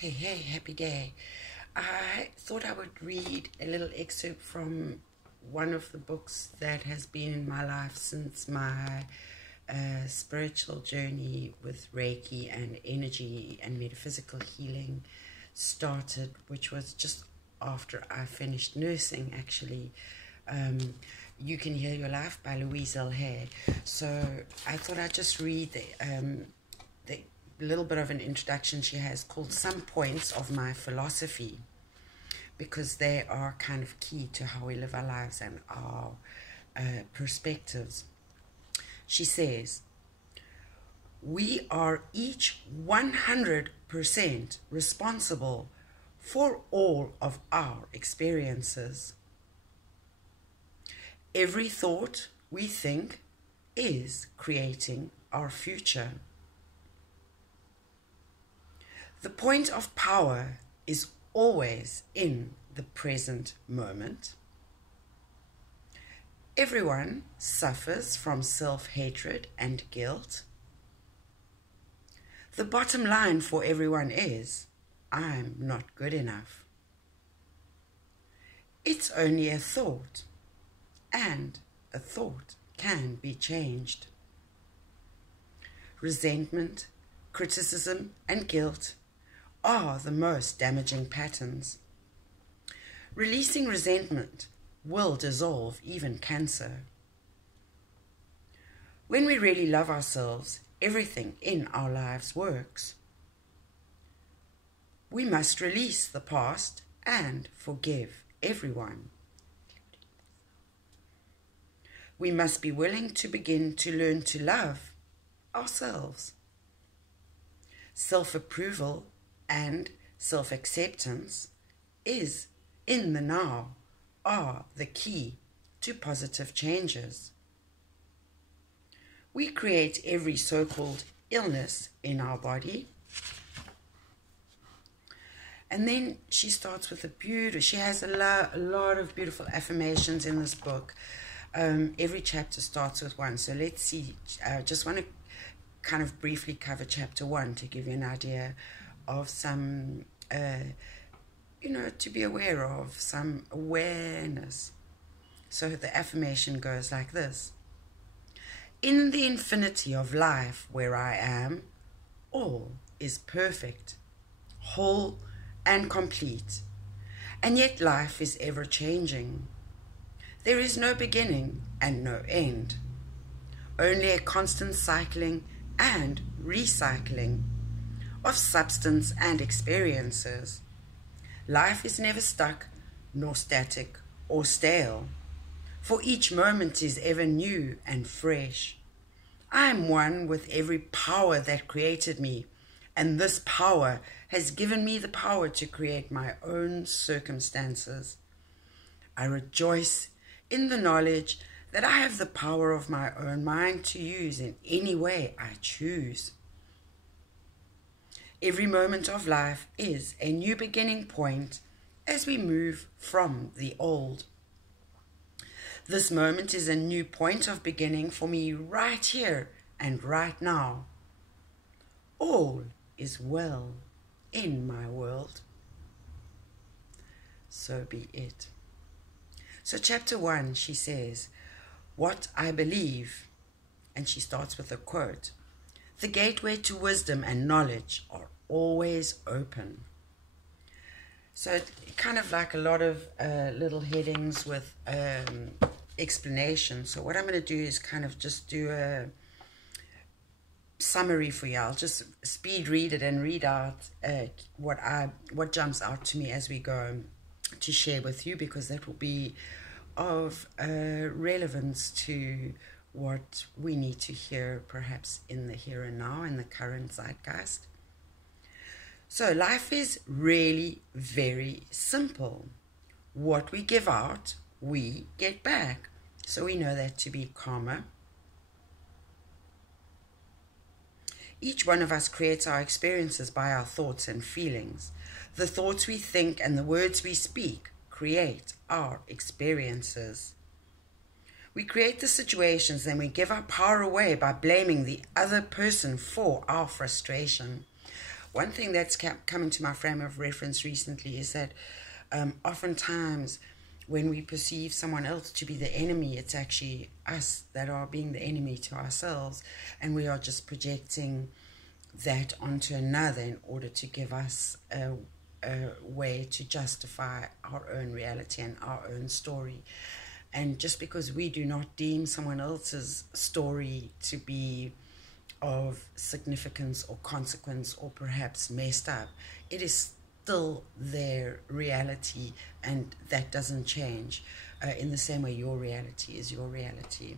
Hey, happy day. I thought I would read a little excerpt from one of the books that has been in my life since my spiritual journey with Reiki and energy and metaphysical healing started, which was just after I finished nursing, actually. You Can Heal Your Life by Louise L. Hay. So I thought I'd just read the little bit of an introduction she has called Some Points of My Philosophy, because they are kind of key to how we live our lives and our perspectives. She says, we are each 100% responsible for all of our experiences. Every thought we think is creating our future. The point of power is always in the present moment. Everyone suffers from self-hatred and guilt. The bottom line for everyone is, I'm not good enough. It's only a thought, and a thought can be changed. Resentment, criticism, and guilt are the most damaging patterns. Releasing resentment will dissolve even cancer. When we really love ourselves, everything in our lives works. We must release the past and forgive everyone. We must be willing to begin to learn to love ourselves. Self-approval and self-acceptance is in the now are the key to positive changes. We create every so-called illness in our body. And then she starts with she has a lot of beautiful affirmations in this book. Every chapter starts with one. So let's see. I just want to kind of briefly cover chapter 1 to give you an idea of some, to be aware of, some awareness. So the affirmation goes like this. In the infinity of life where I am, all is perfect, whole and complete, and yet life is ever changing. There is no beginning and no end, only a constant cycling and recycling of substance and experiences. Life is never stuck, nor static or stale, for each moment is ever new and fresh. I am one with every power that created me, and this power has given me the power to create my own circumstances. I rejoice in the knowledge that I have the power of my own mind to use in any way I choose. Every moment of life is a new beginning point as we move from the old. This moment is a new point of beginning for me right here and right now. All is well in my world. So be it. So chapter 1, she says, what I believe, and she starts with a quote, the gateway to wisdom and knowledge are always open. So kind of like a lot of little headings with explanation. So what I'm going to do is kind of just do a summary for you. I'll just speed read it and read out what jumps out to me as we go to share with you, because that will be of relevance to what we need to hear perhaps in the here and now, in the current zeitgeist. So life is really very simple. What we give out, we get back. So we know that to be karma. Each one of us creates our experiences by our thoughts and feelings. The thoughts we think and the words we speak create our experiences. We create the situations, then we give our power away by blaming the other person for our frustration. One thing that's come into my frame of reference recently is that oftentimes when we perceive someone else to be the enemy, it's actually us that are being the enemy to ourselves, and we are just projecting that onto another in order to give us a way to justify our own reality and our own story. And just because we do not deem someone else's story to be of significance or consequence or perhaps messed up, it is still their reality, and that doesn't change in the same way your reality is your reality.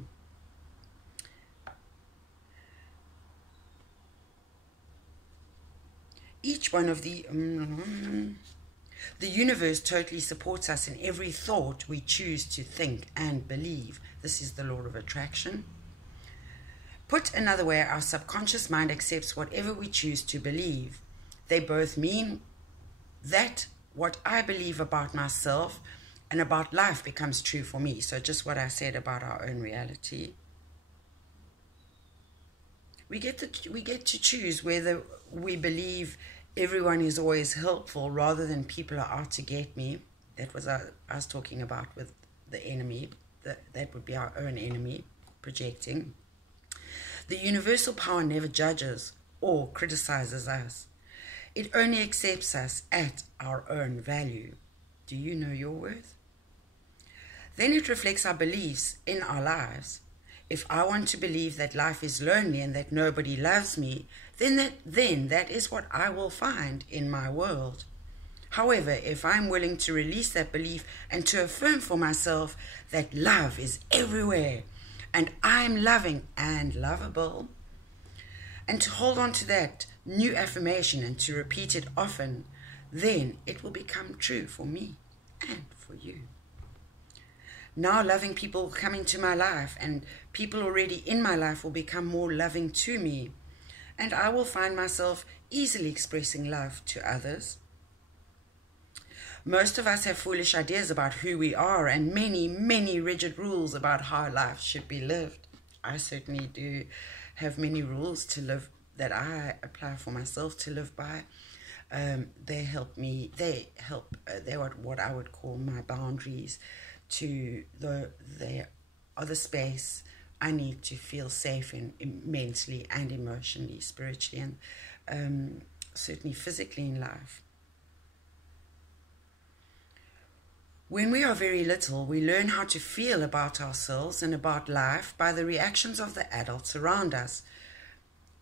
Each one of the universe totally supports us in every thought we choose to think and believe. This is the law of attraction. Put another way, our subconscious mind accepts whatever we choose to believe. They both mean that what I believe about myself and about life becomes true for me. So just what I said about our own reality. We get to choose whether we believe everyone is always helpful rather than people are out to get me. That was I was talking about with the enemy. That would be our own enemy, projecting. The universal power never judges or criticizes us. It only accepts us at our own value. Do you know your worth? Then it reflects our beliefs in our lives. If I want to believe that life is lonely and that nobody loves me, then that is what I will find in my world. However, if I'm willing to release that belief and to affirm for myself that love is everywhere and I'm loving and lovable, and to hold on to that new affirmation and to repeat it often, then it will become true for me and for you. Now loving people will come into my life, and people already in my life will become more loving to me, and I will find myself easily expressing love to others. Most of us have foolish ideas about who we are and many, many rigid rules about how life should be lived. I certainly do have many rules to live that I apply for myself to live by. They help me. They're what I would call my boundaries to they are the space I need to feel safe in, mentally and emotionally, spiritually, and certainly physically in life. When we are very little, we learn how to feel about ourselves and about life by the reactions of the adults around us.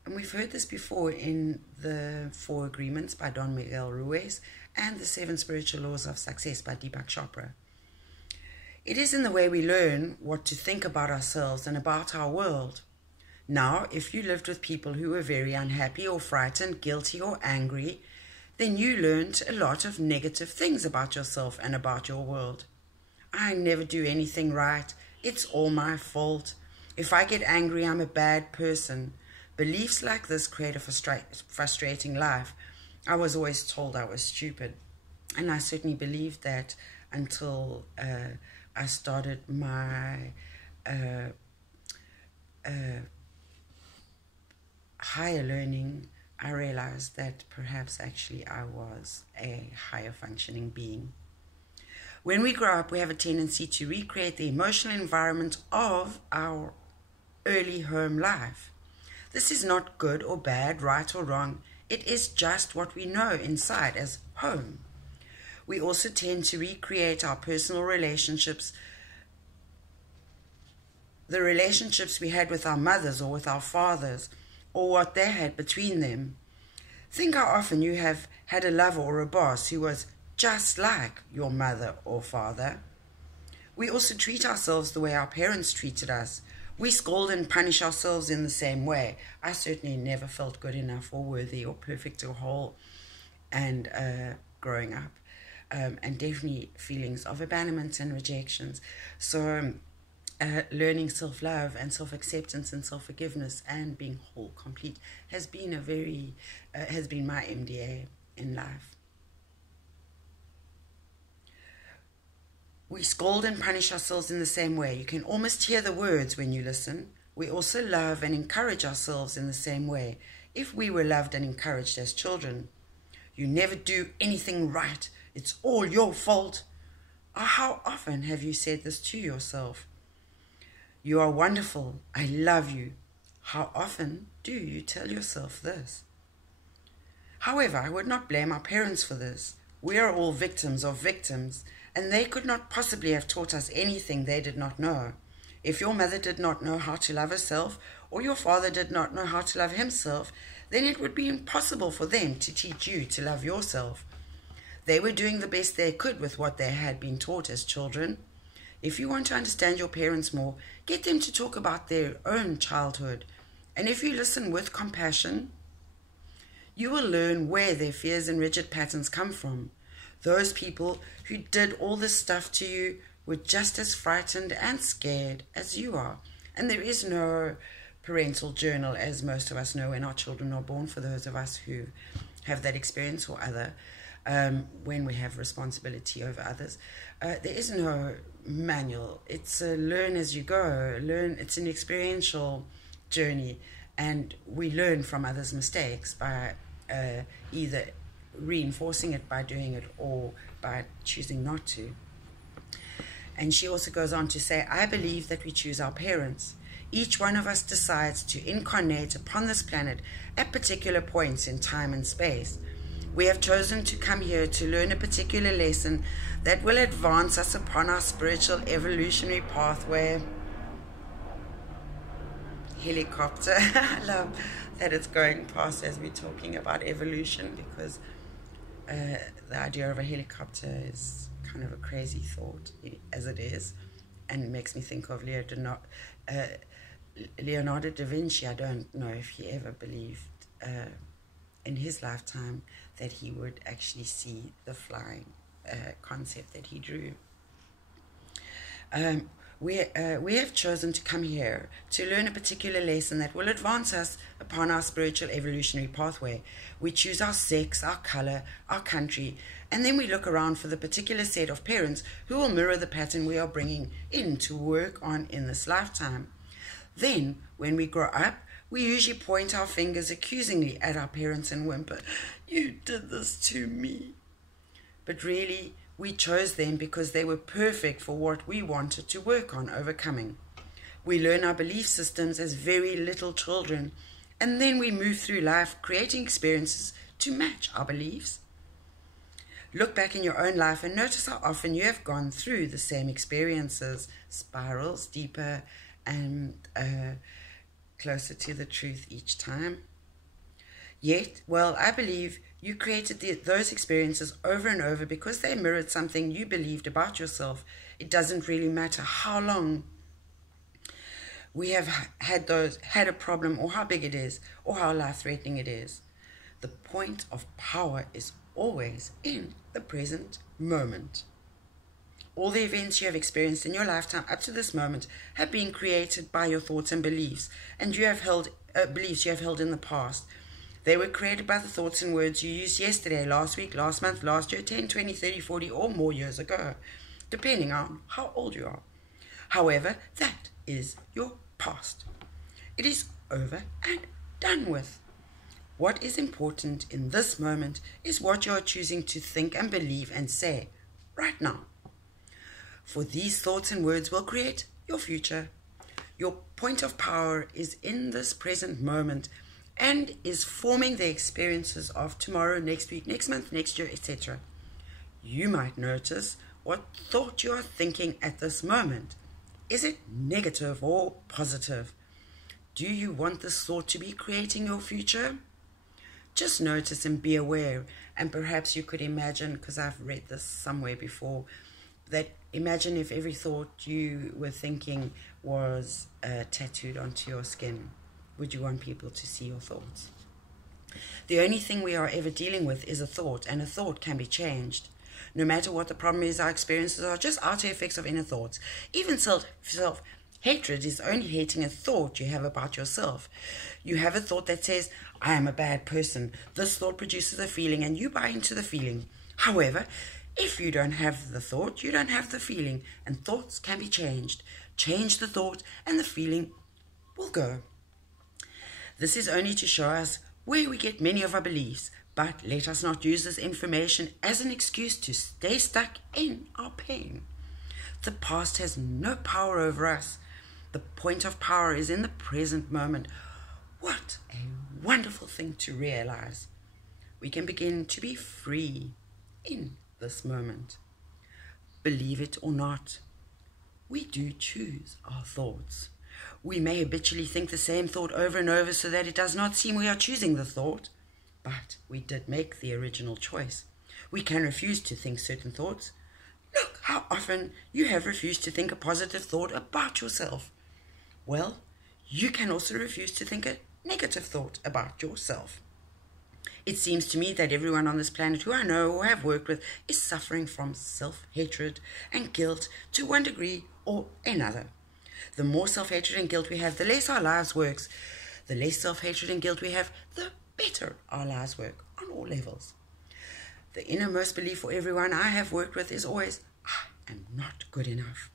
And we've heard this before in the 4 Agreements by Don Miguel Ruiz and the 7 Spiritual Laws of Success by Deepak Chopra. It is in the way we learn what to think about ourselves and about our world. Now, if you lived with people who were very unhappy or frightened, guilty or angry, then you learned a lot of negative things about yourself and about your world. I never do anything right. It's all my fault. If I get angry, I'm a bad person. Beliefs like this create a frustrating life. I was always told I was stupid. And I certainly believed that until I started my higher learning. I realized that perhaps actually I was a higher functioning being. When we grow up, we have a tendency to recreate the emotional environment of our early home life. This is not good or bad, right or wrong. It is just what we know inside as home. We also tend to recreate our personal relationships, the relationships we had with our mothers or with our fathers, or what they had between them. Think how often you have had a lover or a boss who was just like your mother or father. We also treat ourselves the way our parents treated us. We scold and punish ourselves in the same way. I certainly never felt good enough or worthy or perfect or whole and growing up. And definitely feelings of abandonment and rejections. So learning self-love and self-acceptance and self-forgiveness and being whole, complete has been has been my MDA in life. We scold and punish ourselves in the same way. You can almost hear the words when you listen. We also love and encourage ourselves in the same way. if we were loved and encouraged as children. You never do anything right. It's all your fault. How often have you said this to yourself? You are wonderful. I love you. How often do you tell yourself this? However, I would not blame our parents for this. We are all victims of victims, and they could not possibly have taught us anything they did not know. If your mother did not know how to love herself, or your father did not know how to love himself, then it would be impossible for them to teach you to love yourself. They were doing the best they could with what they had been taught as children. If you want to understand your parents more, get them to talk about their own childhood. And if you listen with compassion, you will learn where their fears and rigid patterns come from. Those people who did all this stuff to you were just as frightened and scared as you are. And there is no parental journal, as most of us know when our children are born, for those of us who have that experience or other, when we have responsibility over others. There is no manual. It's a learn as you go. It's an experiential journey, and we learn from others' mistakes by either reinforcing it by doing it or by choosing not to. And she also goes on to say, I believe that we choose our parents. Each one of us decides to incarnate upon this planet at particular points in time and space. We have chosen to come here to learn a particular lesson that will advance us upon our spiritual evolutionary pathway. Helicopter. I love that it's going past as we're talking about evolution, because the idea of a helicopter is kind of a crazy thought, as it is, and it makes me think of Leonardo da Vinci. I don't know if he ever believed in his lifetime that he would actually see the flying concept that he drew. We have chosen to come here to learn a particular lesson that will advance us upon our spiritual evolutionary pathway. We choose our sex, our color, our country, and then we look around for the particular set of parents who will mirror the pattern we are bringing in to work on in this lifetime. Then, when we grow up, we usually point our fingers accusingly at our parents and whimper, "You did this to me." But really, we chose them because they were perfect for what we wanted to work on overcoming. We learn our belief systems as very little children, and then we move through life creating experiences to match our beliefs. Look back in your own life and notice how often you have gone through the same experiences, spirals deeper and closer to the truth each time. Yet, well, I believe you created those experiences over and over because they mirrored something you believed about yourself. It doesn't really matter how long we have had a problem, or how big it is, or how life-threatening it is. The point of power is always in the present moment. All the events you have experienced in your lifetime up to this moment have been created by your thoughts and beliefs, and you have held beliefs you have held in the past. They were created by the thoughts and words you used yesterday, last week, last month, last year, 10, 20, 30, 40, or more years ago, depending on how old you are. However, that is your past. It is over and done with. What is important in this moment is what you are choosing to think and believe and say right now. For these thoughts and words will create your future. Your point of power is in this present moment and is forming the experiences of tomorrow, next week, next month, next year, etc. You might notice what thought you are thinking at this moment. Is it negative or positive? Do you want this thought to be creating your future? Just notice and be aware, and perhaps you could imagine, because I've read this somewhere before, that imagine if every thought you were thinking was tattooed onto your skin. Would you want people to see your thoughts? The only thing we are ever dealing with is a thought, and a thought can be changed. No matter what the problem is, our experiences are just after effects of inner thoughts. Even self-hatred is only hating a thought you have about yourself. You have a thought that says, I am a bad person. This thought produces a feeling, and you buy into the feeling. However, if you don't have the thought, you don't have the feeling, and thoughts can be changed. Change the thought, and the feeling will go. This is only to show us where we get many of our beliefs, but let us not use this information as an excuse to stay stuck in our pain. The past has no power over us. The point of power is in the present moment. What a wonderful thing to realize. We can begin to be free in this moment. Believe it or not, we do choose our thoughts. We may habitually think the same thought over and over so that it does not seem we are choosing the thought, but we did make the original choice. We can refuse to think certain thoughts. Look how often you have refused to think a positive thought about yourself. Well, you can also refuse to think a negative thought about yourself. It seems to me that everyone on this planet who I know or have worked with is suffering from self-hatred and guilt to one degree or another. The more self-hatred and guilt we have, the less our lives works. The less self-hatred and guilt we have, the better our lives work on all levels. The innermost belief for everyone I have worked with is always, I am not good enough.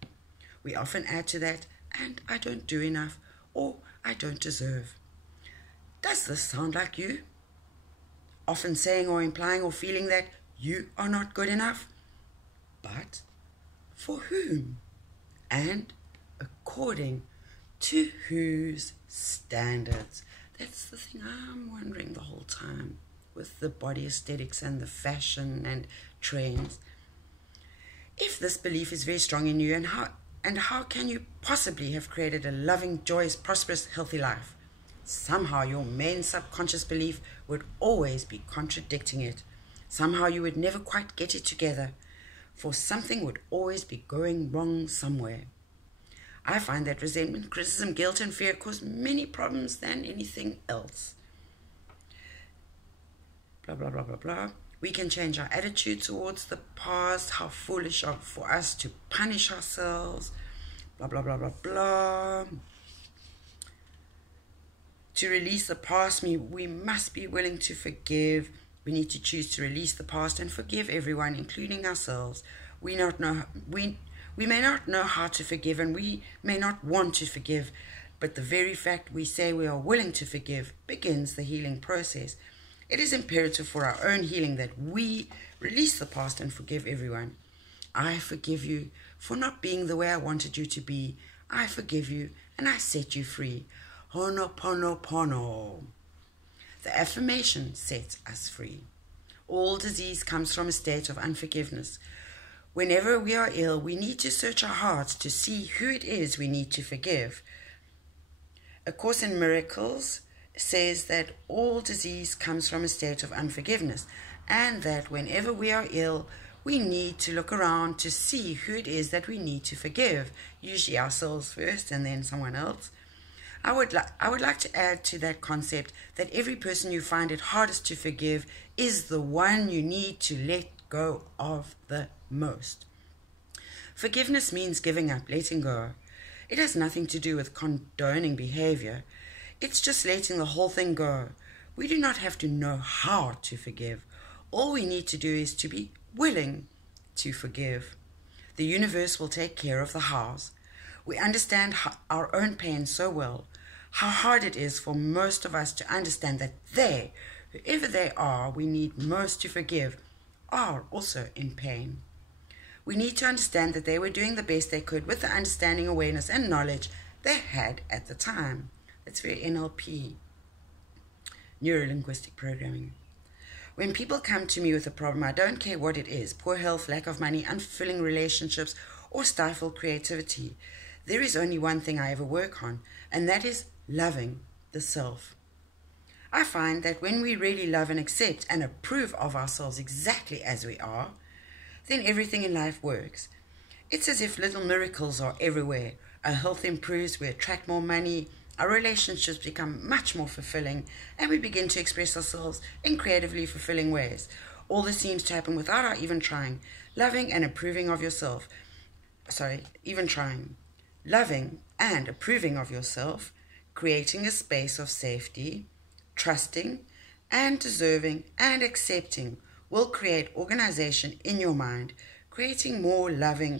We often add to that, and I don't do enough, or I don't deserve. Does this sound like you? Often saying or implying or feeling that you are not good enough? But for whom? And according to whose standards? That's the thing I'm wondering the whole time with the body aesthetics and the fashion and trends. If this belief is very strong in you, and how can you possibly have created a loving, joyous, prosperous, healthy life? Somehow your main subconscious belief would always be contradicting it. Somehow you would never quite get it together, for something would always be going wrong somewhere. I find that resentment, criticism, guilt, and fear cause many problems than anything else. Blah, blah, blah, blah, blah. We can change our attitude towards the past, how foolish for us to punish ourselves, blah, blah, blah, blah, blah. To release the past, we must be willing to forgive. We need to choose to release the past and forgive everyone, including ourselves. We may not know how to forgive, and we may not want to forgive, but the very fact we say we are willing to forgive begins the healing process. It is imperative for our own healing that we release the past and forgive everyone. I forgive you for not being the way I wanted you to be. I forgive you and I set you free. Ho'oponopono. The affirmation sets us free. All disease comes from a state of unforgiveness. Whenever we are ill, we need to search our hearts to see who it is we need to forgive. A Course in Miracles says that all disease comes from a state of unforgiveness, and that whenever we are ill, we need to look around to see who it is that we need to forgive, usually ourselves first and then someone else. I would like to add to that concept that every person you find it hardest to forgive is the one you need to let go of the most. Forgiveness means giving up, letting go. It has nothing to do with condoning behavior. It's just letting the whole thing go. We do not have to know how to forgive. All we need to do is to be willing to forgive. The universe will take care of the hows. We understand our own pain so well, how hard it is for most of us to understand that they, whoever they are, we need most to forgive, are also in pain. We need to understand that they were doing the best they could with the understanding, awareness, and knowledge they had at the time. That's very NLP, neuro-linguistic programming. When people come to me with a problem, I don't care what it is: poor health, lack of money, unfulfilling relationships, or stifled creativity. There is only one thing I ever work on, and that is loving the self. I find that when we really love and accept and approve of ourselves exactly as we are, then everything in life works. It's as if little miracles are everywhere. Our health improves, we attract more money, our relationships become much more fulfilling, and we begin to express ourselves in creatively fulfilling ways. All this seems to happen without our even trying. Loving and approving of yourself. Loving and approving of yourself, creating a space of safety, trusting and deserving and accepting will create organization in your mind, creating more loving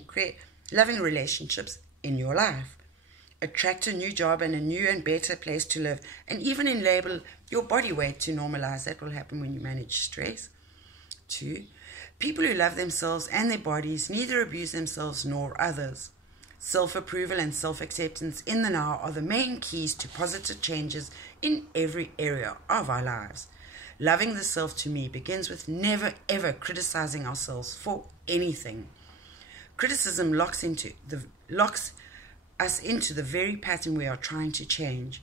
relationships in your life. Attract a new job and a new and better place to live, and even enable your body weight to normalize. That will happen when you manage stress. 2, people who love themselves and their bodies neither abuse themselves nor others. Self-approval and self-acceptance in the now are the main keys to positive changes in every area of our lives. Loving the self to me begins with never ever criticizing ourselves for anything. Criticism locks us into the very pattern we are trying to change.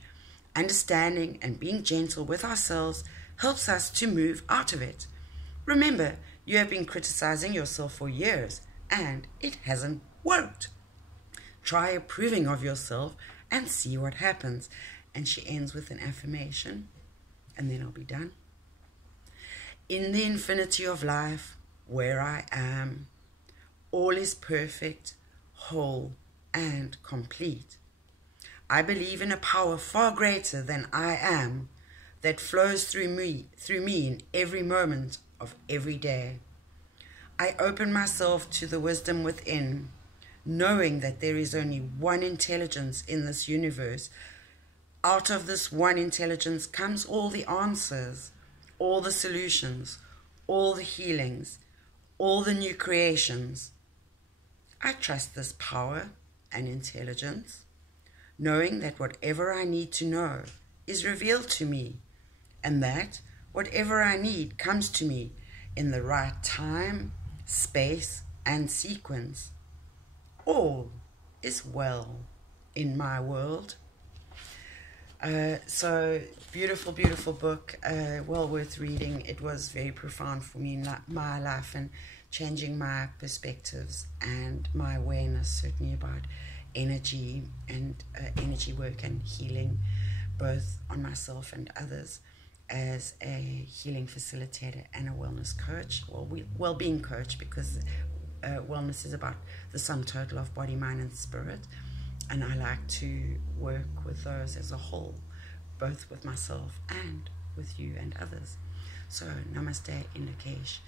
Understanding and being gentle with ourselves helps us to move out of it. Remember, you have been criticizing yourself for years and it hasn't worked. Try approving of yourself and see what happens. And she ends with an affirmation, and then I'll be done. In the infinity of life, where I am, all is perfect, whole, and complete. I believe in a power far greater than I am that flows through me in every moment of every day. I open myself to the wisdom within, knowing that there is only one intelligence in this universe. Out of this one intelligence comes all the answers, all the solutions, all the healings, all the new creations. I trust this power and intelligence, knowing that whatever I need to know is revealed to me, and that whatever I need comes to me in the right time, space, and sequence. All is well in my world. So beautiful, beautiful book, well worth reading. It was very profound for me in my life and changing my perspectives and my awareness, certainly about energy and energy work and healing, both on myself and others, as a healing facilitator and a wellness coach, or well-being coach, because wellness is about the sum total of body, mind, and spirit. And I like to work with those as a whole, both with myself and with you and others. So namaste, Inlakesh.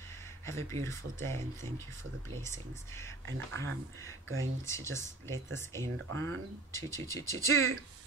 Have a beautiful day and thank you for the blessings. And I'm going to just let this end on 22222.